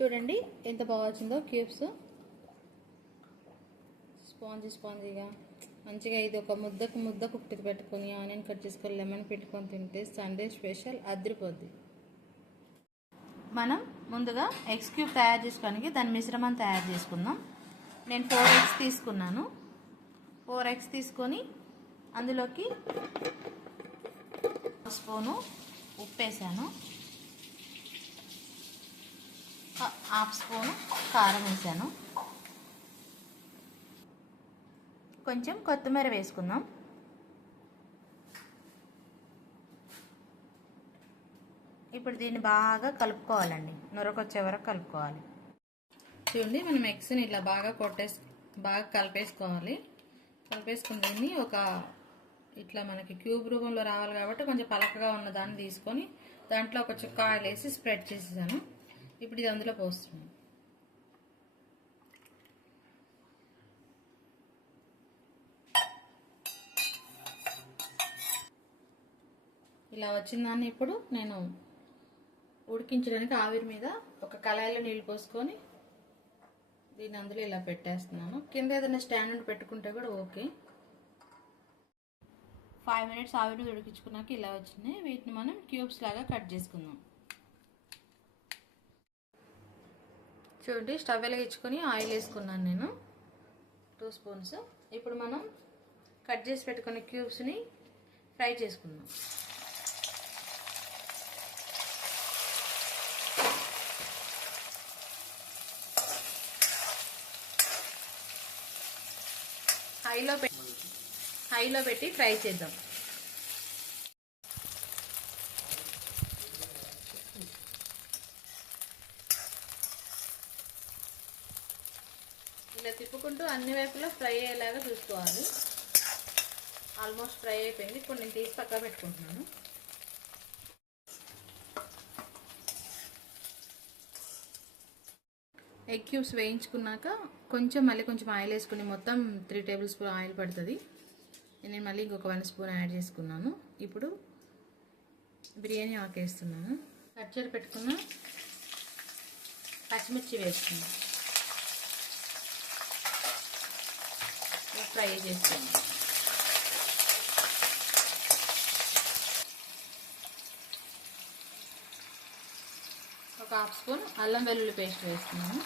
చూడండి ఎంత బాగా వచ్చిందో క్యూబ్స్. స్పాంజీగా మంచిగా ఇది ఒక ముద్దకు పెట్టుకొని ఆనియన్ కట్ చేసుకొని లెమన్ పెట్టుకొని తింటే సండే స్పెషల్ అదిరిపోద్ది. మనం ముందుగా ఎగ్స్ క్యూబ్ తయారు చేసుకోవడానికి దాని మిశ్రమం తయారు చేసుకుందాం. నేను 4 eggs తీసుకున్నాను. 4 eggs తీసుకొని అందులోకి 1 స్పూను ఉప్పు వేసాను, 1/2 స్పూను కారం వేసాను, కొంచెం కొత్తిమీర వేసుకుందాం. ఇప్పుడు దీన్ని బాగా కలుపుకోవాలండి, నొరకొచ్చే వరకు కలుపుకోవాలి. చూడండి మనం ఎగ్స్ని ఇలా బాగా కలిపేసుకోవాలి. కలిపేసుకుని దీన్ని ఇట్లా మనకి క్యూబ్ రూపంలో రావాలి కాబట్టి కొంచెం పలకగా ఉన్న దాన్ని తీసుకొని దాంట్లో ఒక చుక్క ఆయిల్ వేసి స్ప్రెడ్ చేసేసాను. ఇప్పుడు ఇది అందులో పోస్తున్నాను. ఇలా వచ్చిన దాన్ని ఇప్పుడు నేను ఉడికించడానికి ఆవిరి మీద ఒక కళాయిలో నీళ్ళు పోసుకొని దీన్ని అందులో ఇలా పెట్టేస్తున్నాను. కింద ఏదైనా స్టాండ్ పెట్టుకుంటే కూడా ఓకే. 5 minutes ఆవిరి ఉడికించుకున్నాక ఇలా వచ్చినాయి. వీటిని మనం క్యూబ్స్ లాగా కట్ చేసుకుందాం. చూడండి స్టవ్ వెలిగించుకొని ఆయిల్ వేసుకున్నాను నేను 2 స్పూన్స్. ఇప్పుడు మనం కట్ చేసి పెట్టుకునే క్యూబ్స్ని ఫ్రై చేసుకుందాం. హైలో పెట్టి ఫ్రై చేద్దాం. ఇలా తిప్పుకుంటూ అన్ని వైపులా ఫ్రై అయ్యేలాగా చూసుకోవాలి. ఆల్మోస్ట్ ఫ్రై అయిపోయింది. ఇప్పుడు నేను తీసి పక్కన పెట్టుకుంటున్నాను. ఎగ్ క్యూబ్స్ వేయించుకున్నాక మళ్ళీ కొంచెం ఆయిల్ వేసుకుని మొత్తం 3 tablespoon ఆయిల్ పడుతుంది. నేను మళ్ళీ ఇంకొక 1 స్పూన్ యాడ్ చేసుకున్నాను. ఇప్పుడు బిర్యానీ ఆకు వేస్తున్నాను. కట్ చేసి పెట్టుకున్న పచ్చిమిర్చి వేస్తున్నాను. ఫ్రై చేస్తున్నాను. ఒక 1/2 స్పూన్ అల్లం వెల్లుల్లి పేస్ట్ వేస్తున్నాను.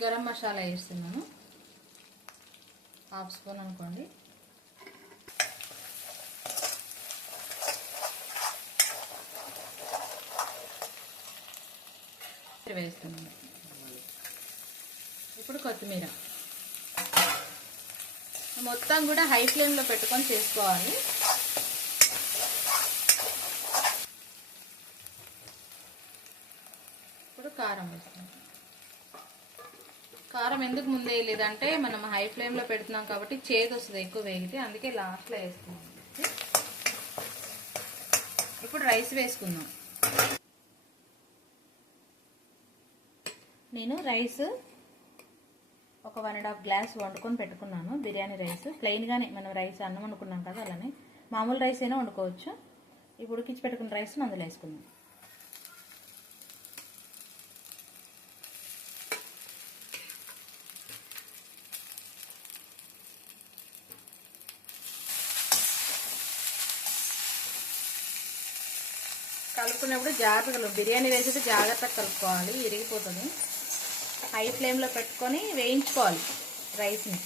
గరం మసాలా వేస్తున్నాను. 1/2 స్పూన్ అనుకోండి. వేస్తున్నాను. ఇప్పుడు కొత్తిమీర మొత్తం కూడా హై ఫ్లేమ్లో పెట్టుకొని చేసుకోవాలి. ఇప్పుడు కారం వేస్తున్నాను. కారం ఎందుకు ముందే వేయలేదంటే మనం హై ఫ్లేమ్లో పెడుతున్నాం కాబట్టి చేదు వస్తుంది ఎక్కువ వేగితే, అందుకే లాస్ట్లో వేస్తున్నాం. ఇప్పుడు రైస్ వేసుకుందాం. నేను రైస్ ఒక 1.5 గ్లాస్ వండుకొని పెట్టుకున్నాను. బిర్యానీ రైస్ ప్లెయిన్గానే మనం రైస్ అన్నం వండుకున్నాం కదా అలానే మామూలు రైస్ అయినా వండుకోవచ్చు. ఇప్పుడు ఉడికించి పెట్టుకున్న రైస్ని అందులో వేసుకుందాం. కలుపుకున్నప్పుడు జాగ్రత్తగా బిర్యానీ వేసేది జాగ్రత్తగా కలుపుకోవాలి, ఇరిగిపోతుంది. హై ఫ్లేమ్లో పెట్టుకొని వేయించుకోవాలి రైస్ని.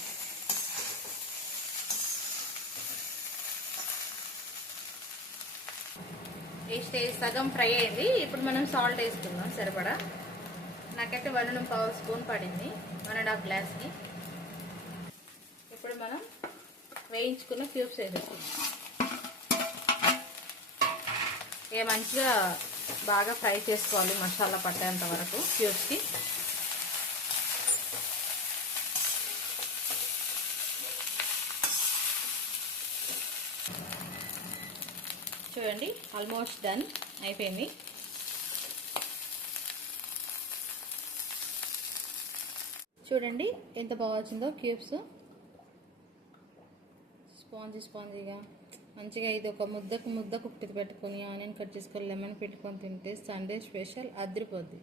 సగం ఫ్రై అయింది. ఇప్పుడు మనం సాల్ట్ వేసుకుందాం సరిపడా. నాకైతే 1.5 స్పూన్ పడింది 1.5 గ్లాస్కి. ఇప్పుడు మనం వేయించుకున్న క్యూబ్స్ వేసేసుకుందాం. మంచిగా బాగా ఫ్రై చేసుకోవాలి మసాలా పట్టేంత వరకు క్యూబ్స్కి. చూడండి ఆల్మోస్ట్ డన్ అయిపోయింది. చూడండి ఎంత బాగా వచ్చిందో క్యూబ్స్, స్పాంజీగా మంచిగా. ఇది ఒక ముద్దకు ముద్ద కుట్టి పెట్టుకొని ఆనియన్ కట్ చేసుకొని లెమన్ పెట్టుకొని తింటే సండే స్పెషల్ అదిరిపోద్ది.